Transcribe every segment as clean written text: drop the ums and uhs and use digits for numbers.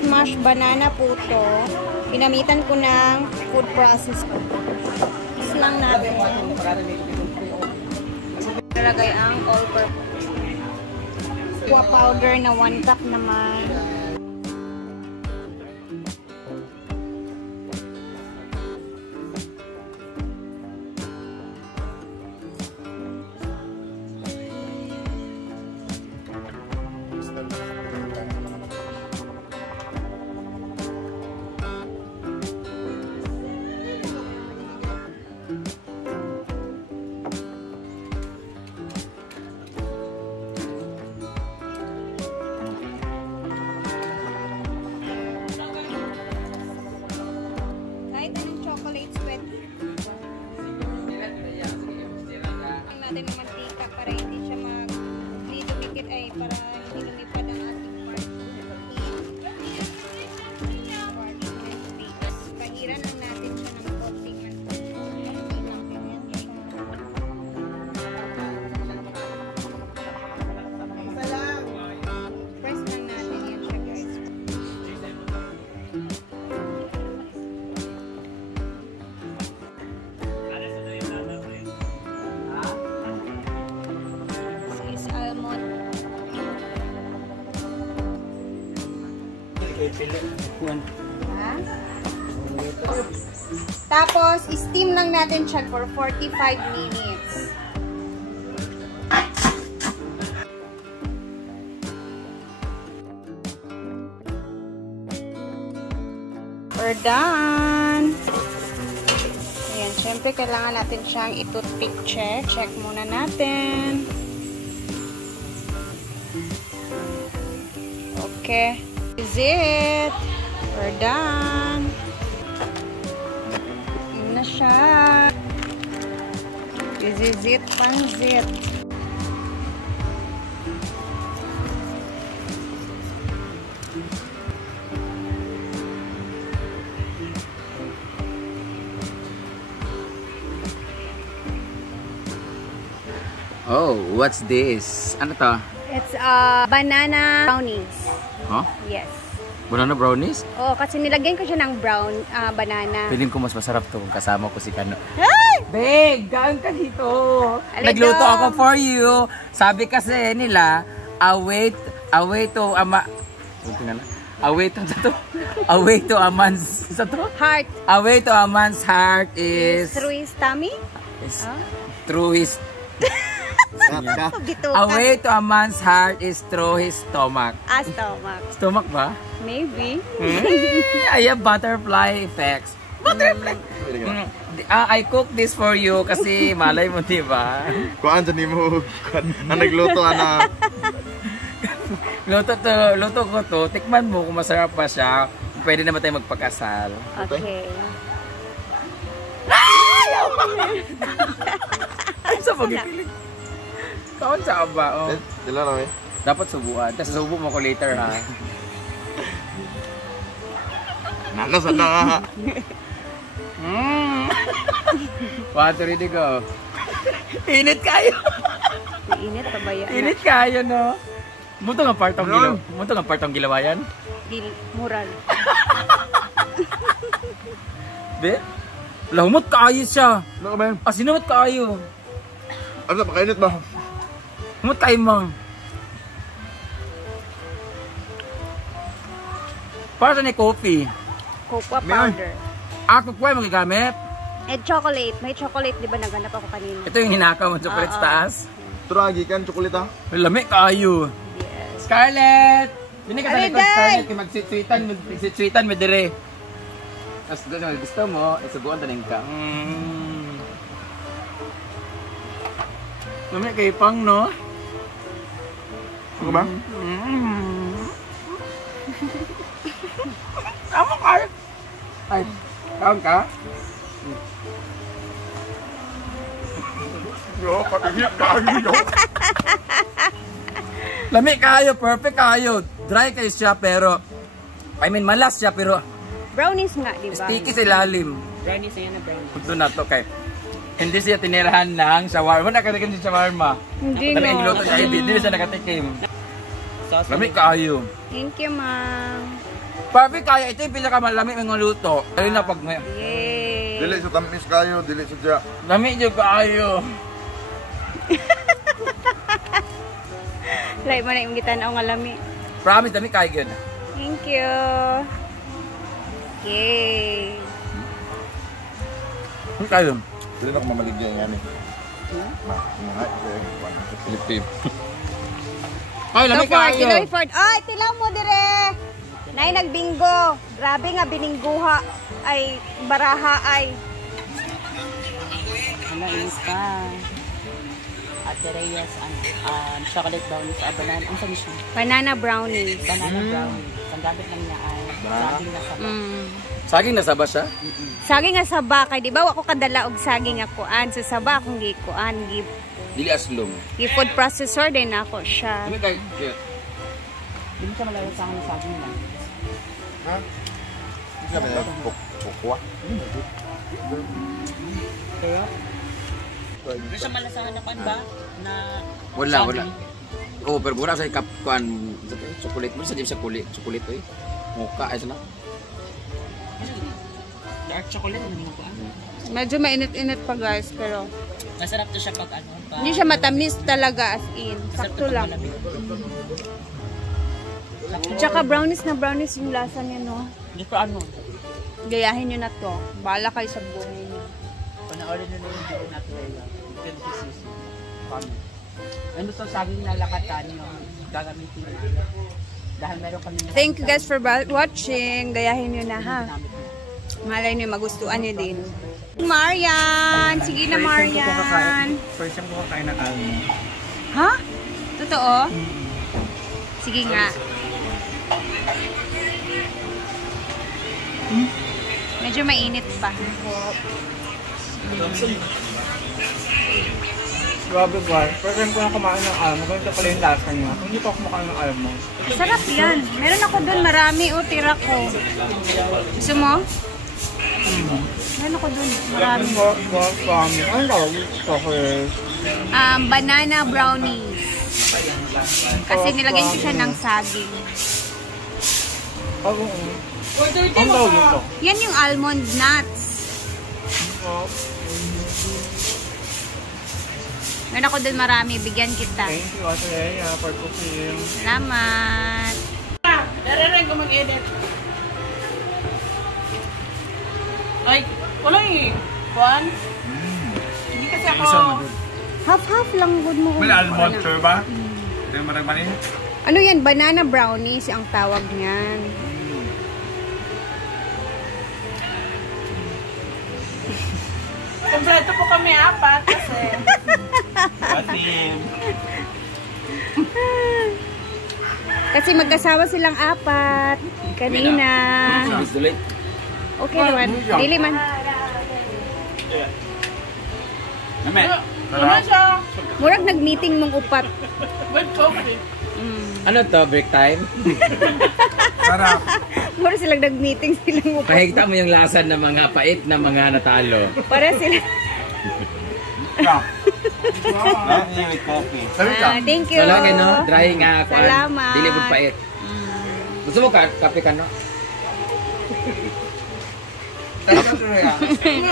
smashed banana po to. Pinamitan ko ng food process ko. Tapos lang natin. Nalagay ang all-purpose. Aqua powder na 1 cup naman. Natin ng mantika para hindi siya mag-dumikit ay para hindi lumipad ang ating parchment. Pahiran lang natin siya ng konting press lang natin yan siya, guys. Ha? Tapos, steam lang natin siya for 45 minutes. We're done! Ayan, syempre kailangan natin siyang i-toothpick check. Check muna natin. Okay. This is it. We're done. Yun na siya. This is it, pansit. Oh, what's this? Ano to? It's banana brownies. Huh? Yes. Banana brownies? Oh, kasi nilagyan ko siya ng brown banana. Feeling ko mas masarap to kung kasama ko si Kano. Ay! Beg, gaan ka dito. Alay Nagluto dong. ako for you. Sabi kasi nila, await to ama... Await to a man's... Sa to? Heart. Await to a man's heart is... Through his tummy? is Oh. through his... Bituka. Away to a man's heart is through his stomach. Stomach. Stomach ba? Maybe. I have butterfly effects. Butterfly! I cook this for you kasi malay mo, diba? Kuan dyan mo, na nagluto na. Luto ko to. Tikman mo kung masarap pa siya. Pwede naman tayo magpakasal. Okay. Ay, sa pagkikilig. Kaon sa aba, oh. Dila na Dapat subuan. Tapos subo mo ko later, ha? Nakas na. Water, ready go. Init kayo. Init pa ba yan? Init kayo, no? Muto nga partong gilawayan. Mural. Be? Lahumot kaayo siya. Ano ba? Asinamot kaayo. Ano, makainit ba? Humot kayo, mang. Para sa ni coffee. Cocoa powder. Ako po ay magagamit. And chocolate. May chocolate, di ba naganap ako kanina? Ito yung hinakaw mo chocolate sa taas. Turagi kan, chocolate ha? Lami kaayo. Yes. Scarlett! Hindi ka sa likod, Day! Scarlett. Mag-sweetan mo dire. Tapos gusto mo, isubuan tanin ka. Lami kayo pang, no? Ano ba? Tama ka! Ay, kaon ka? Yo, patigit kayo. Lami kayo, perfect kayo. Dry kayo siya pero, malas siya pero Brownies nga, di ba? sticky sa ilalim. Brownies na yan na brownies. Ito na to kay. Hindi siya tinirahan ng shawarma. Wala nakatikim si shawarma. Hindi Kami nga. ang niluto niya, hindi siya nakatikim. sauce. Lamig kaayo. Thank you, ma'am. Perfect kaya. Ito yung pinakamalamig ng luto. Ayun na pag ngayon. Yay! Dili sa tamis kayo, dili sa dya. Lamig yung kaayo. Like mo na yung gitanaw nga lami. Promise, lamig kayo yun. Thank you. Yay! Lamig kayo. Dili na ako mamaligyan yan eh. Pilipip. Ay, So lamig for kayo. Kiloy Ford. Ay, tilaw mo dire. Nay nagbingo. Grabe nga biningguha ay baraha ay. Ano, inis pa. At the Reyes, chocolate brownies, banana, ang sabi siya? Banana brownies. Banana brownies. Ang gamit lang niya ay saging na sabah. Saging nasa ba siya? Saging nga saba kay di ba ako kadala og saging nga kuan so saba akong gikuan gi Dili aslong. food processor din ako siya. Lamig kayo. Hindi mo siya malalasa sa akin ng saging lang. Ha? Hindi kami na pukwa. Kaya? Hindi siya malasahan na pan ba? Na Wala, saging? wala. Oo, pero mura sa kuan chocolate mo sa dim sa kulit, chocolate oy. Muka ay sana. Dark chocolate, ano yung kuan? Medyo mainit-init pa guys pero Masarap to siya pag ano. Pag, hindi siya matamis talaga as in. masarap Sakto to pag lang. malamig. Tsaka brownies na brownies yung lasa niya no. Hindi ko ano. Gayahin niyo na to. Bahala kayo sa buhay niyo. Panoorin nyo na yung video natin nila. Good to see you. Comment. Ano to saging na lakatan yung gagamitin nila. Dahil meron kami na... Thank you guys for watching. Gayahin niyo na ha. Malay niyo magustuhan niyo din. Marian! Sige na Marian! First time ko kakain ng almond. Ha? Totoo? Sige nga. Medyo mainit pa. Grabe ba? First time ko na kumain ng almond. Ganito pala yung lasa niya. Hindi pa ako kumakain ng almond. Sarap yan. Meron ako dun marami o tira ko. Gusto mo? Meron ako dun marami. Ano tawag? Chocolate. Banana brownies. Kasi nilagyan ko siya ng saging. Oo. Ang tawag ito? Yan yung almond nuts. Meron ako dun marami. Bigyan kita. Thank you, Ate Leia, for cooking. Salamat. Dararain ko mag-edit. Ay, wala eh. Juan? Hindi kasi ako... Half-half lang good mo. May almond, sure ba? Hindi mo nagmanin? Ano yan? Banana brownies ang tawag niyan. Kompleto po kami apat kasi... Atin. Kasi magkasawa silang apat. Kanina. Okay naman. Dili man. Name. Ano siya? Murag nag-meeting mong upat. With coffee. Ano to, break time? Sarap. Murag silang nag-meeting silang upat. Pahigta mo yung lasa ng mga pait na mga natalo. Para sila. With coffee. Sabi ka? Thank you. Wala kayo, no? Dry nga. kuan. Salamat. Dili mo pait. Gusto mo kape ka, no?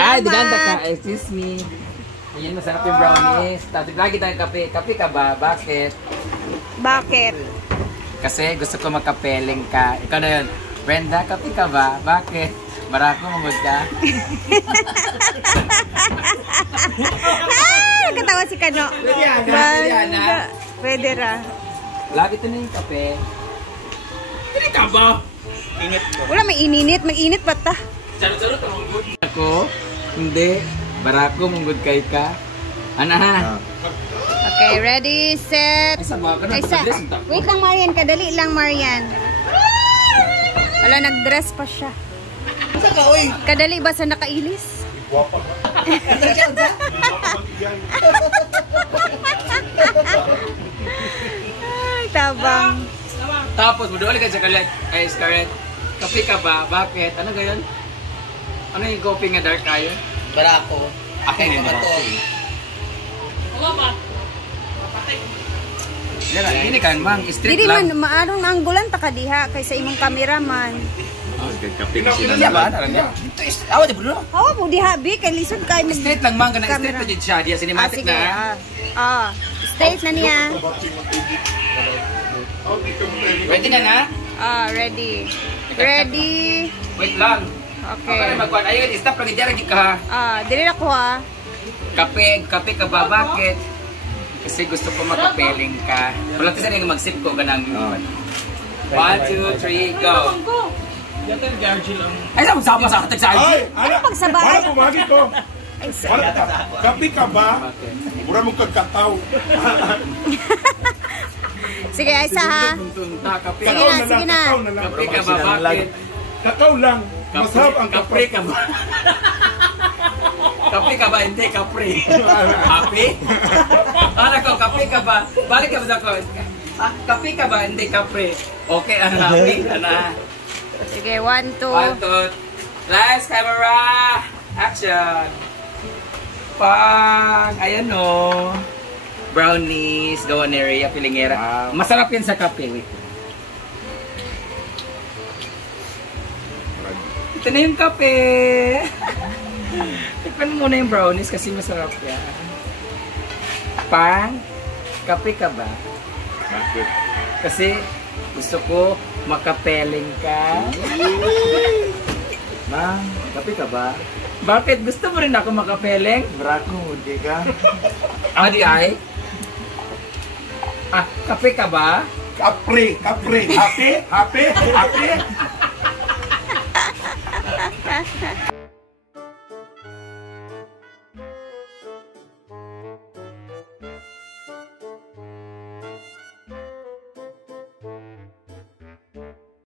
Ay, diganda ka. Excuse me. Ayan, masarap yung brownies. Tapos lagi tayong kape. Kape ka ba? Bakit? Bakit? Kasi gusto ko magkapeling ka. Ikaw na yun. Brenda, kape ka ba? Bakit? Marako, mangod ka. Katawa si Kano. Pwede yan, ha? Pwede ra. Lagi ito na yung kape. Hindi ka ba? Ingat ko. Wala, may ininit. Mag-init pa ta. Charo-charo, tamanggod. Ako? Hindi. Barako, manggod kay ka. Ana ha? Okay, ready, set. Ay, sabaw ka na. Ay, sa... Dress mo ta. Wait lang, Marian. Kadali lang, Marian. Wala, nag-dress pa siya. Kadali ba sa nakailis? Ay, tabang. Tapos, maduwali ka sa kalit. Ay, Scarlett. Kape ka ba? Bakit? Ano gayon? Ano yung coffee nga dark kayo? Barako. Akin din ba? Ini kan mang street Dili man lang. maarong anggulan ta kadiha kay sa imong cameraman. Iya ba? Alam niya. Ito is awa di bro. Hawa mo diha bi kay lisod kay mag Straight lang mang kana Camera. street pa jud siya. Dia cinematic sige. na. Straight na niya. Ready na? Ready. Ready. Wait lang. Okay. Okay, magkuhan. Ayun, stop lang dyan ka. Dili na ko ha. Kape ka ba? Bakit? Kasi gusto ko makapeling ka. Wala kasi rin mag-sip ko ka ng 1, 2, 3, go! Ay, sama sa akin sa Ay! Ano pagsabay? Wala pumagi ko! Ay, Wala ka! Kapi ka ba? Mura mong kagkataw. sige, ay isa ha. Kape Sige na, sige na. Kape ka ba? Bakit? Kakao lang. Masarap ang Kapre ka ba? Kape ka ba? Hindi, kapre. Kape? Ano ko, kape ka ba? Balik ka ba sa ko? Kape ka ba? Hindi, kapre. Okay, ano na? Ano? Sige, 1, 2. 1, 2. Lights, camera, action. Pang, ayan o. Brownies, gawa ni Rhea Pilingera. Masarap yan sa kape. Wait. Ito na yung kape. Tikman mo muna yung brownies kasi masarap yan. Pang, kape ka ba? Bakit? Kasi gusto ko makapeling ka. Mang, kapi ka ba? Bakit? Gusto mo rin ako makapeling? Brako, di ka? Di ay? Kape ka ba? Kapre! Kapre! Happy? Happy? Happy?